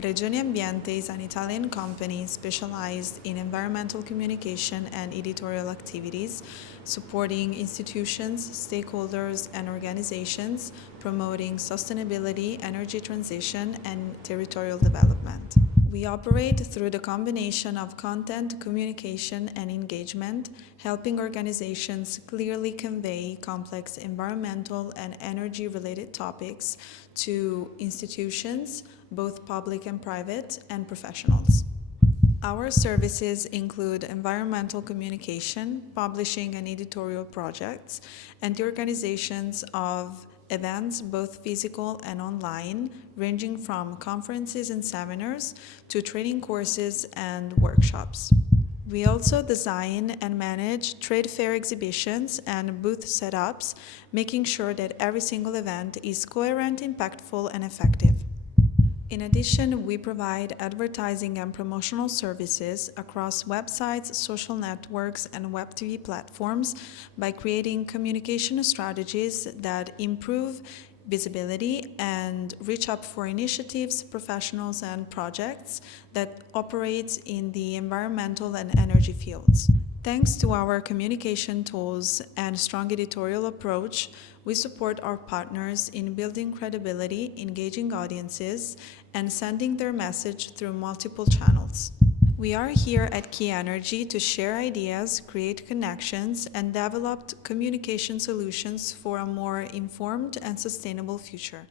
Regione Ambiente is an Italian company specialized in environmental communication and editorial activities, supporting institutions, stakeholders, and organizations, promoting sustainability, energy transition, and territorial development. We operate through the combination of content, communication, and engagement, helping organizations clearly convey complex environmental and energy-related topics to institutions, both public and private, and professionals. Our services include environmental communication, publishing and editorial projects, and the organizations of events, both physical and online, ranging from conferences and seminars to training courses and workshops. We also design and manage trade fair exhibitions and booth setups, making sure that every single event is coherent, impactful, and effective. In addition, we provide advertising and promotional services across websites, social networks, and web TV platforms by creating communication strategies that improve visibility and reach up for initiatives, professionals, and projects that operate in the environmental and energy fields. Thanks to our communication tools and strong editorial approach, we support our partners in building credibility, engaging audiences, and sending their message through multiple channels. We are here at Key Energy to share ideas, create connections, and develop communication solutions for a more informed and sustainable future.